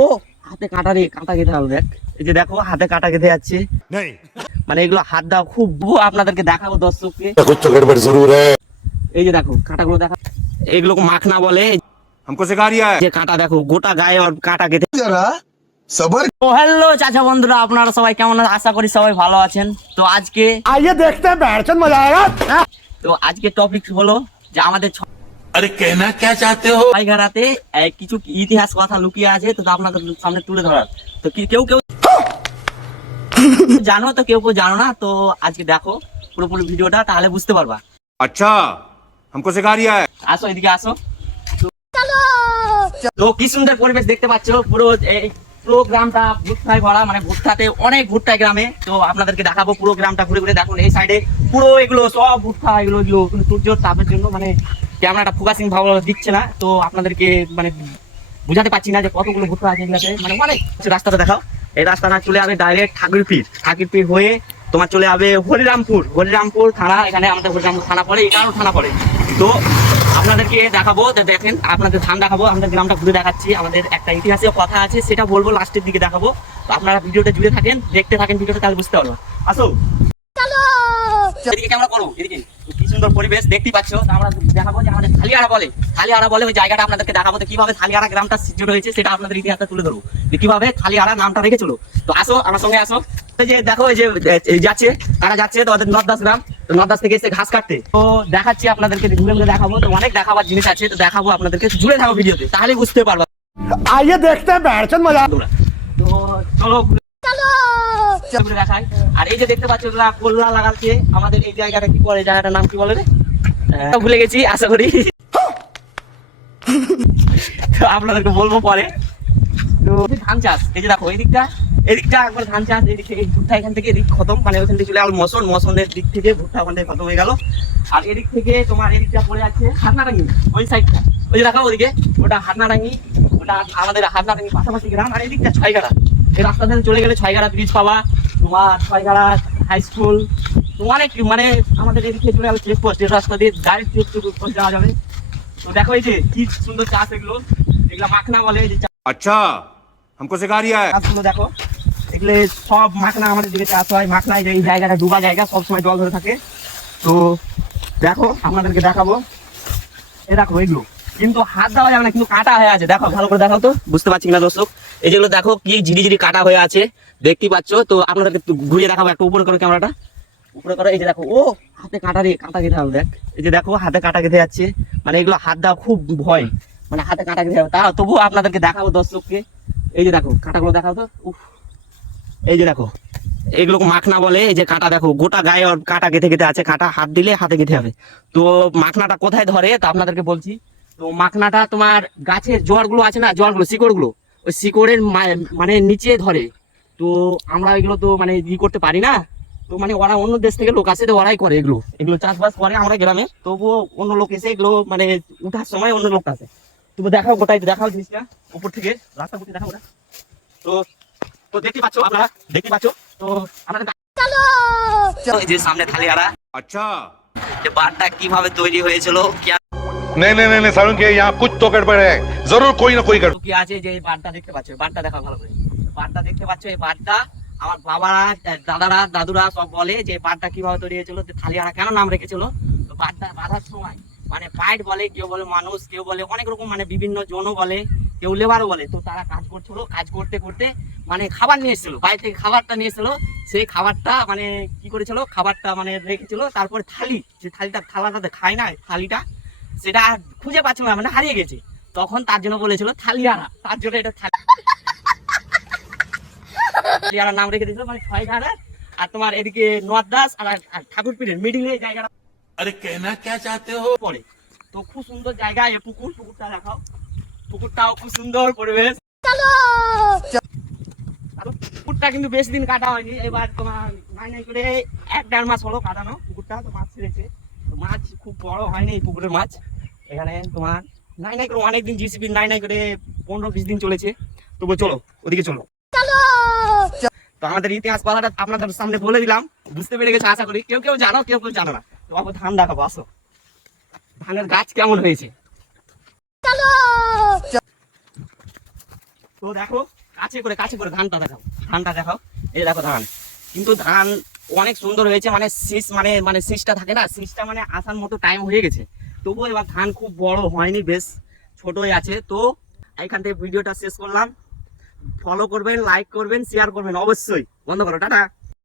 ও হাতে কাটা রে, কাটা কেটে হবে। দেখ এই যে দেখো হাতে কাটা কেটে যাচ্ছে, মানে এগুলো হাত দাও খুব আপনাদেরকে দেখাবো দর্শককে। এই যে দেখো কাঁটাগুলো দেখা, এগুলো মাখনা বলে, हमको सिखा रिया है। যে কাঁটা দেখো গোটা গায়ে আর কাঁটা কেটে। सबर তো হ্যালো চাচা বন্ধুরা, আপনারা সবাই কেমন আছেন? আশা করি সবাই ভালো আছেন। তো আজকে आइए देखते हैं बैठचंद मजा आएगा। তো আজকে টপিক হলো যে আমাদের अरे कहना क्या चाहते हो? ছয়ঘাটাতে কিছু ইতিহাস কথা লুকিয়ে আছে, তো আপনাদের সামনে তুলে ধরার। তো কেউ কেউ জানো, তো কেউ কেউ জানো না। তো আজকে দেখো পুরোপুরি ভিডিওটা, তাহলে বুঝতে পারবা। अच्छा हमको सिखा रिया है। আসো এদিকে আসো। তো কি সুন্দর পরিবেশ দেখতে পাচ্ছ, পুরো এই পুরো গ্রামটা ভুট্টায় ভরা, মানে ভুট্টাতে অনেক ভুট্টা গ্রামে। তো আপনাদেরকে দেখাবো পুরো গ্রামটা ঘুরে ঘুরে। দেখুন এই সাইডে পুরো এগুলো সব ভুট্টা, এগুলো সূর্যের তাপের জন্য মানে ক্যামেরাটা ফোকাসিং ভালো দিচ্ছে না, তো আপনাদেরকে মানে বুঝাতে পারছি না যে কতগুলো ভুট্টা আছে এগুলাতে। মানে অনেক রাস্তাটা দেখাও। এই রাস্তাটা চলে যাবে ডাইরেক্ট ঠাকুরপীর হয়ে তোমার চলে যাবে হরিরামপুর থানা। এখানে আমাদের হরিরামপুর থানা পড়ে, 11 থানা পড়ে। তো আপনাদেরকে দেখাবো, দেখেন আপনাদের ধান দেখাবো, আমাদের গ্রামটা ঘুরে দেখাচ্ছি। আমাদের একটা ইতিহাসের কথা আছে, সেটা বলবো লাস্টের দিকে দেখাবো। তো আপনারা ভিডিওটা জুড়ে থাকেন, দেখতে থাকেন ভিডিওটা, তাহলে বুঝতে পারবো। আসো এদিকে ক্যামেরা করো, এদিকে কি সুন্দর পরিবেশ দেখতেই পাচ্ছ। আমরা দেখাবো যে আমাদের থালিয়াড়া বলে ওই জায়গাটা আপনাদেরকে দেখাবো। তো কিভাবে থালিয়াড়া গ্রামটা সৃষ্টি হয়েছে সেটা আপনাদের ইতিহাসটা তুলে ধরবো, যে কিভাবে থালিয়াড়া নামটা রেখেছিল। তো আসো আমার সঙ্গে আসো। এই যে দেখো এই যে যাচ্ছে, তারা যাচ্ছে তোমাদের নর্দাস গ্রাম, তো নর্দাস থেকে এসে ঘাস কাটতে। তো দেখাচ্ছি আপনাদেরকে, ঘুরে ঘুরে দেখাবো। তো অনেক দেখাবার জিনিস আছে, তো দেখাবো আপনাদেরকে, জুড়ে থাকো ভিডিওতে, তাহলে বুঝতে পারবো। आइए देखते हैं बैठचंद मजा। তো চলো ঘুরে দেখাই। আর এই যে দেখতে পাচ্ছ কল্লা লাগাচ্ছে আমাদের এই জায়গাটা, কি বলে জায়গাটার নাম কি বলে রে, ভুলে গেছি আশা করি। তো আপনাদেরকে বলবো পরে। তো ধান চাষ, এই যে দেখো এদিকটা একবার ধান চাষ, এদিক থেকে ভুট্টা এখান থেকে এদিক খতম, মানে ওখান থেকে চলে গেল মসনের দিক থেকে ভুট্টা ওখান থেকে খতম হয়ে গেল। আর এদিক থেকে তোমার এদিকটা পড়ে আছে হাটনাডাঙ্গি, ওই সাইডটা ওই যে দেখো ওদিকে ওটা হাটনাডাঙ্গি, ওটা আমাদের হাটনাডাঙ্গি পাশাপাশি গ্রাম। আর এদিকটা ছয়ঘাটা, এই রাস্তা থেকে চলে গেলে ছয়ঘাটা ব্রিজ পাবা, তোমার ছয়ঘাটা হাই স্কুল, অনেক মানে আমাদের এদিকে চলে গেল চেকপোস্ট, এই রাস্তা দিয়ে ডাইরেক্ট চেকপোস্ট যাওয়া যাবে। তো দেখো এই যে কি সুন্দর চাষ, এগুলো মাখনা বলে। এই যে अच्छा हमको सिखा रिया है। চাষগুলো দেখো, এগুলো সব মাখনা আমাদের দিকে চাষ হয়। মাখনায় এই জায়গাটা ডুবা জায়গা, সবসময় জল ধরে থাকে। তো দেখো আপনাদেরকে দেখাবো, এই দেখো এগুলো কিন্তু হাত দেওয়া যাবে না, কিন্তু কাটা হয়ে আছে। দেখো ভালো করে দেখাও, তো বুঝতে পারছি না দর্শক। এই যেগুলো দেখো কি ঝিরি কাটা হয়ে আছে, দেখতেই পাচ্ছ। তো আপনাদেরকে ঘুরিয়ে দেখাবো, একটু উপরে করো ক্যামেরাটা, উপরে করো। এই যে দেখো ও হাতে কাটা রে, কাঁটা কেটে হবে। দেখ এই যে দেখো হাতে কাটা কেটে যাচ্ছে, মানে এগুলো হাত দেওয়া খুব ভয়, মানে হাতে কাটা কেটে যাবে। তা তবুও আপনাদেরকে দেখাবো দর্শককে। এই যে দেখো কাঁটাগুলো দেখাও তো। এই যে দেখো এগুলো মাখনা বলে, এই যে কাঁটা দেখো গোটা গায়ে আর কাঁটা কেটে কেটে আছে, কাঁটা হাত দিলে হাতে কেটে হবে। তো মাখনাটা কোথায় ধরে তা আপনাদেরকে বলছি। তো মাখনাটা তোমার গাছের জড়গুলো আছে না, শিকড়গুলো, ওই শিকড়ের মানে নিচে ধরে। তো আমরা এগুলো তো মানে করতে পারি না। তো মানে ওরা অন্য দেশ থেকে লোক আসে, তো ওরাই করে এগুলো চাষবাস করে আমরা গ্রামে। তবুও অন্য লোক এসে এগুলো মানে উঠার সময় অন্য লোক আসে। তবু দেখাও গোটাই দেখাও জিনিসটা উপর থেকে, রাস্তা উপর দেখাও ওরা। তো তো দেখতে পাচ্ছ, আপনারা দেখতে পাচ্ছ। তো আমাদের এই যে সামনে থালিয়াড়া, अच्छा যে বাঁধটা কিভাবে তৈরি হয়েছিল, नहीं सारुण के यहाँ कुछ तो गड़बड़ है, जरूर कोई ना कोई गड़बड़। কি আছে যে এই বাঁধটা দেখতে পাচ্ছ, বাঁধটা দেখা ভালো করে, বাঁধটা দেখতে পাচ্ছ। এই বাঁধটা আমার বাবারা, দাদারা, দাদুরা সব বলে যে বাঁধটা কিভাবে তৈরি হয়েছিল, যে থালিয়াড়া কেন নাম রেখেছিল। তো বাঁধটা বাঁধার সময় মানে পাইট বলে, কেউ বলে মানুষ, কেউ বলে অনেক রকম, মানে বিভিন্ন জন বলে, কেউ লেবারও বলে। তো তারা কাজ করছিল, কাজ করতে করতে মানে খাবার নিয়ে এসেছিল, বাইরে থেকে খাবারটা নিয়ে এসেছিল। সেই খাবারটা মানে কি করেছিল, খাবারটা মানে রেখেছিল। তারপরে যে থালাটাতে খায় না, থালিটা সেটা খুঁজে পাচ্ছিল না, মানে হারিয়ে গেছে। তখন তার জন্য বলেছিল থালিয়াড়া, তার জন্য এটা থালিয়াড়া নাম রেখে দিয়েছিল, মানে ছয়ঘাটা। আর তোমার এদিকে নর্দাস আর ঠাকুরপীরের মিডিল এ জায়গাটা। अरे कहना क्या चाहते हो? পড়ে। তো খুব সুন্দর জায়গা, এই পুকুরটা দেখাও, পুকুরটাও খুব সুন্দর পরিবেশ। পুকুরটা কিন্তু বেশি দিন কাটা হয়নি, এবার তোমার নাই করে 1-1.5 মাস হলো কাটানো পুকুরটা। তো মাছ ছেড়েছে, তো মাছ খুব বড় হয়নি এই পুকুরের মাছ। এখানে তোমার নাই করে অনেকদিন জিসিপি নাই করে 15-20 দিন চলেছে। তবু চলো ওদিকে চলো। তো আমাদের ইতিহাস কথাটা আপনাদের সামনে বলে দিলাম, বুঝতে পেরে গেছে আশা করি। কেউ কেউ জানো, কেউ কেউ জানো না। তো আবার ধান দেখাবো, আসো ধানের গাছ কেমন হয়েছে। তো দেখো কাছে করে ধানটা দেখাও, এই দেখো ধান, কিন্তু ধান অনেক সুন্দর হয়েছে, মানে শীষ মানে শীষটা থাকে না, শীষটা মানে আসার মতো টাইম হয়ে গেছে, তবুও এবার ধান খুব বড় হয়নি, বেশ ছোটই আছে। তো এইখান থেকে ভিডিওটা শেষ করলাম। ফলো করবেন, লাইক করবেন, শেয়ার করবেন অবশ্যই। বন্ধ করো, টাটা।